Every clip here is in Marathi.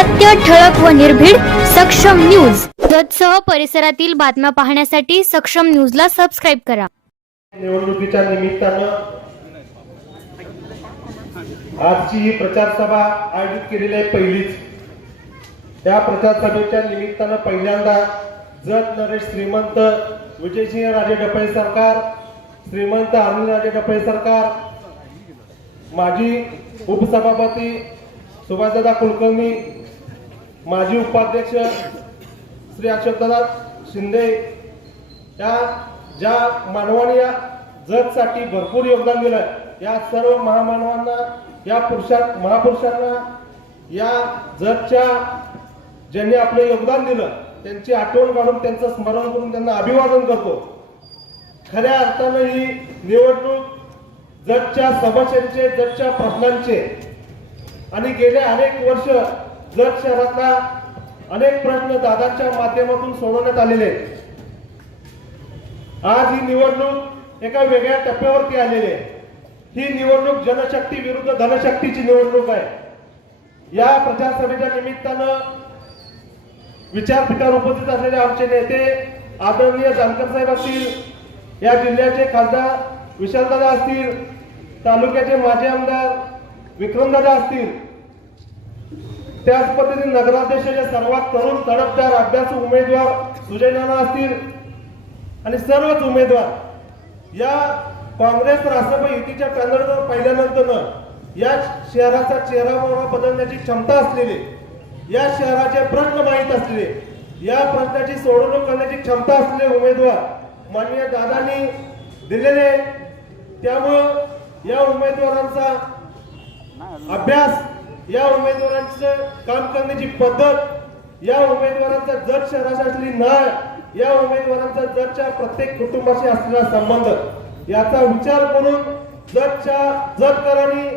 सत्य ठळक व निर्भीड सक्षम न्यूज. जतसह परिसरातील बातम्या पाहण्यासाठी सक्षम न्यूजला सबस्क्राईब करा. निवडणुकीच्या निमित्तानं आजची ही प्रचार सभा आयोजित केलेली आहे पहिलीच. त्या प्रचार सभेच्या निमित्तानं पहिल्यांदा जत नरेश श्रीमंत विजयसिंह राजे डपळे सरकार श्रीमंत अरुण राजे डपळे सरकार माजी उपसभापती सुभाषदादा कुलकर्णी माजी उपाध्यक्ष श्री अशोकदादा शिंदे या ज्या मानवाने या जगसाठी भरपूर योगदान दिलं या सर्व महामानवांना या पुरुषा महापुरुषांना या जगच्या ज्यांनी आपलं योगदान दिलं त्यांची आठवण काढून त्यांचं स्मरण करून त्यांना अभिवादन करतो. खऱ्या अर्थानं ही निवडणूक जगच्या समस्यांचे जगच्या प्रश्नांचे आणि गेले अनेक वर्ष जग शहरातला अनेक प्रश्न दादांच्या माध्यमातून सोडवण्यात आलेले आहेत. आज ही निवडणूक एका वेगळ्या टप्प्यावरती आलेली आहे. ही निवडणूक जनशक्ती विरुद्ध धनशक्तीची निवडणूक आहे. या प्रचार सभेच्या निमित्तानं विचारपीठावर उपस्थित असलेले आमचे नेते आदरणीय जानकर साहेब असतील या जिल्ह्याचे खासदार विशालदादा असतील तालुक्याचे माजी आमदार विक्रमदादा असतील त्याच पद्धतीने नगराध्यक्षाच्या सर्वात तरुण तडपदार अभ्यास उमेदवार सुजय नाना असतील. आणि सर्वच उमेदवार या काँग्रेस राष्ट्रपती युतीच्या पॅनलवर पाहिल्यानंतर या शहराचा चेहरा मोहरा बदलण्याची क्षमता असलेले या शहराचे प्रश्न माहीत असलेले या प्रश्नाची सोडवणूक करण्याची क्षमता असलेले उमेदवार माननीय दादांनी दिलेले. त्यामुळं या उमेदवारांचा अभ्यास या उमेदवारांचं काम करण्याची पद्धत या उमेदवारांचा जत शहराशी असलेली नाळ या उमेदवारांचा जतच्या प्रत्येक कुटुंबाशी असलेला संबंध याचा विचार करून जतच्या जतकरांनी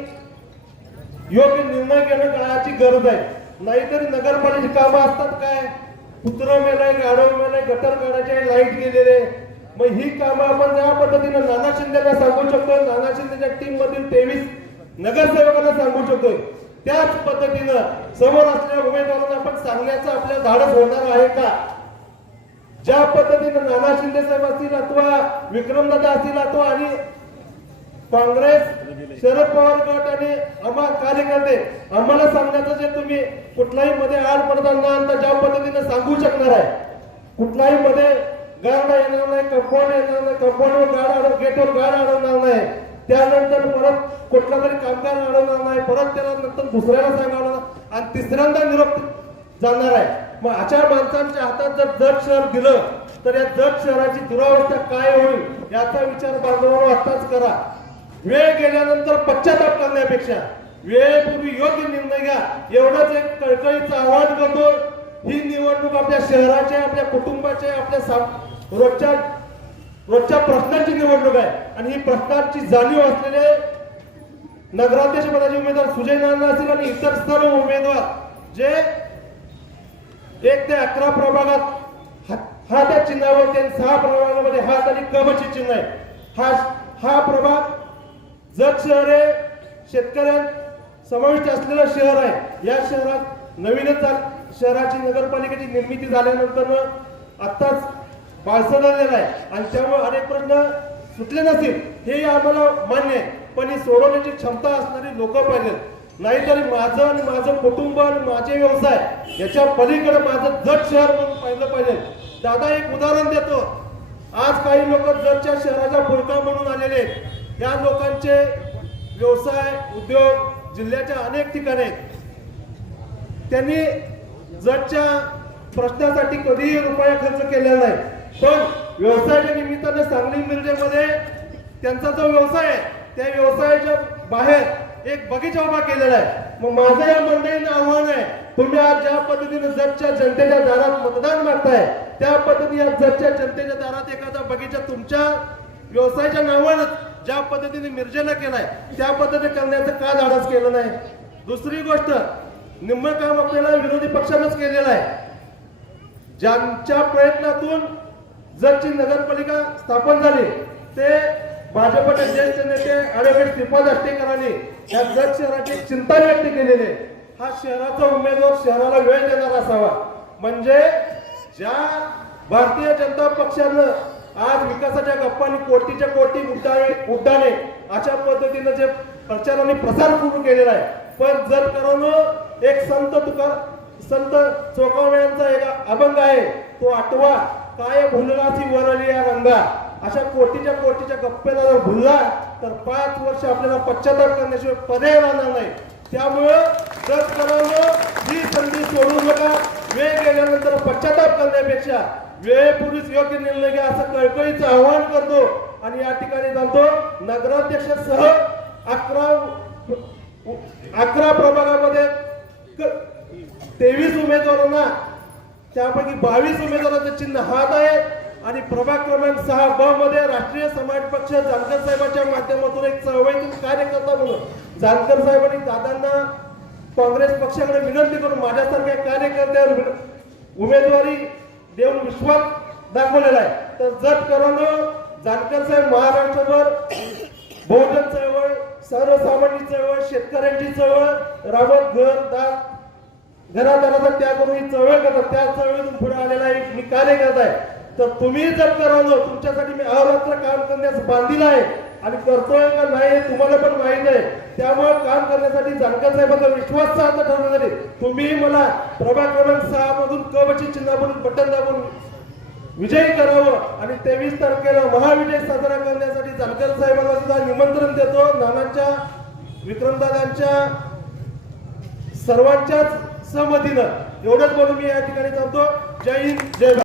योग्य निर्णय घेणं काळाची गरज आहे. नाहीतरी नगरपालिकेची कामं असतात काय? कुत्र मेलाय गाडव मेलाय गटर काढायचे लाइट गेलेले. मग ही कामं आपण ज्या पद्धतीनं नाना शिंदेला सांगू शकतो नाना शिंदेच्या टीम मधील तेवीस नगरसेवकांना सांगू शकतोय. त्याच पद्धतीनं समोर असलेल्या उमेदवारांना आपण सांगण्याचं आपल्या धाडस होणार आहे का? ज्या पद्धतीनं नाना शिंदे साहेब असतील अथवा विक्रमदादा असतील अथवा आणि काँग्रेस शरद पवार गट आणि आम्हा कार्यकर्ते आम्हाला सांगण्याचं जे तुम्ही कुठलाही मध्ये आड पडता ना आणता ज्या पद्धतीनं सांगू शकणार आहे. कुठलाही मध्ये गार्ड येणार नाही कंपाऊंड येणार नाही कंपाऊंडवर गार्ड गेटवर गार्ड अडवणार नाही. त्यानंतर परत कुठला तरी कामगार अडवणार नाही. परत त्याला नंतर दुसऱ्याला सांगणार आणि तिसऱ्यांदा निरोप जाणार आहे. मग अशा माणसांच्या हातात जर जत शहर दिलं तर या जत शहराची दुरावस्था काय होईल याचा विचार बांधवांना आत्ताच करा. वेळ गेल्यानंतर पश्चाताप करण्यापेक्षा वेळेपूर्वी योग्य निर्णय घ्या. एवढंच एक कळकळीचं आव्हान करतो ही निवडणूक आपल्या शहराच्या आपल्या कुटुंबाचे आपल्या साम- रोजच्या रोजच्या प्रश्नांची निवडणूक आहे. आणि ही प्रश्नांची जाणीव असलेले नगराध्यक्ष पदाचे उमेदवार सुजय नाना असतील आणि इतर सर्व उमेदवार जे एक ते अकरा प्रभागात हा- हा त्या चिन्हावरती आणि सहा प्रभागामध्ये हात आणि कबची चिन्ह आहे हा हा प्रभाग जत शहर आहे शेतकऱ्यां समाविष्ट असलेलं शहर आहे. या शहरात नवीनच शहराची नगरपालिकेची निर्मिती झाल्यानंतर आत्ताच बाळसलेलं आहे. आणि त्यामुळे अनेक प्रश्न सुटले नसतील हे आम्हाला मान्य आहे. पण ही सोडवण्याची क्षमता असणारी लोक पाहिजेत. नाहीतरी माझं आणि माझं कुटुंब आणि माझे व्यवसाय याच्या पलीकडे माझं जत शहर म्हणून पाहिलं पाहिजे. दादा एक उदाहरण देतो. आज काही लोक जतच्या शहराच्या बुडका म्हणून आलेले आहेत. या लोकांचे व्यवसाय उद्योग जिल्ह्याच्या अनेक ठिकाणी त्यांनी जतच्या प्रश्नासाठी कधीही रुपया खर्च केलेला नाही. पण व्यवसायाच्या निमित्ताने सांगली मिरजेमध्ये त्यांचा जो व्यवसाय आहे त्या व्यवसायाच्या बाहेर एक बगीचा उभा केलेला आहे. मग माझं या मंडळींना आव्हान आहे तुम्ही आज ज्या पद्धतीने जगच्या जनतेच्या दारात मतदान मागताय त्या पद्धतीने आज जगच्या जनतेच्या दारात एखादा बगीचा तुमच्या व्यवसायाच्या नावानं ज्या पद्धतीने मिरजेनं केलाय त्या पद्धतीने करण्याचं का धाडस केलं नाही? दुसरी गोष्ट निम्म काम आपल्याला विरोधी पक्षानंच केलेलं आहे. ज्यांच्या प्रयत्नातून जतची नगरपालिका स्थापन झाली ते भाजपचे ज्येष्ठ नेते ऍडव्होकेट श्रीपाद अष्टेकरांनी या जत शहराची चिंता व्यक्त केलेली आहे. हा शहराचा उमेदवार शहराला वेळ देणारा असावा. म्हणजे ज्या भारतीय जनता पक्षानं आज विकासाच्या गप्पाने कोटीच्या कोटी उड्डाणे उड्डाणे अशा पद्धतीनं जे प्रचार आणि प्रसार सुरू केलेला आहे. पण जर करून एक संत तुकार संत चोकावण्यांचा एक अभंग आहे तो आठवा. काय भुलनाची वरली या रंगा अशा कोटीच्या कोटीच्या गप्पेला जर भुलला तर पाच वर्ष आपल्याला पश्चाताप करण्याशिवाय पर्याय राहणार नाही. त्यामुळं जर सर्वांना ही संधी सोडू नका. वेळ गेल्यानंतर पश्चाताप करण्यापेक्षा वेळेपूर्वीच योग्य निर्णय घ्या असं कळकळीचं आवाहन करतो. आणि या ठिकाणी जाणतो नगराध्यक्षासह अकरा अकरा प्रभागामध्ये तेवीस उमेदवारांना त्यापैकी बावीस उमेदवारांचं चिन्ह हात आहे. आणि प्रभाग क्रमांक सहा ब मध्ये राष्ट्रीय समाज पक्ष जानकर साहेबांच्या माध्यमातून एक चळवळीतून कार्यकर्ता म्हणून जानकर साहेबांनी दादांना काँग्रेस पक्षाकडे विनंती करून माझ्यासारख्या कार्यकर्त्यावर उमेदवारी देऊन विश्वास दाखवलेला आहे. तर जट करून जानकर साहेब महाराष्ट्रभर बहुजन चळवळ सर्वसामान्य चळवळ शेतकऱ्यांची चळवळ राबत घर दार घरादाराचा त्याग करून ही चळवळ करतात. त्या चळवळीतून पुढे आलेला एक मी कार्यकर्ता आहे तर तुम्ही जर करावं तुमच्यासाठी मी अहोरात्र काम करण्यास बांधील आहे. आणि करतोय का नाही हे तुम्हाला पण माहीत आहे. त्यामुळे काम करण्यासाठी जानकर साहेबांचा विश्वास साधला ठरवण्यासाठी तुम्ही मला प्रभाग क्रमांक सहा मधून कवची चिन्हावरून बटन दाबून विजयी करावं. आणि तेवीस तारखेला महाविजय साजरा करण्यासाठी जानकर साहेबांना सुद्धा निमंत्रण देतो. नानांच्या विक्रमदादांच्या सर्वांच्याच सहमतीनं. एवढंच बोलून मी या ठिकाणी करतो जय हिंद जय भारत.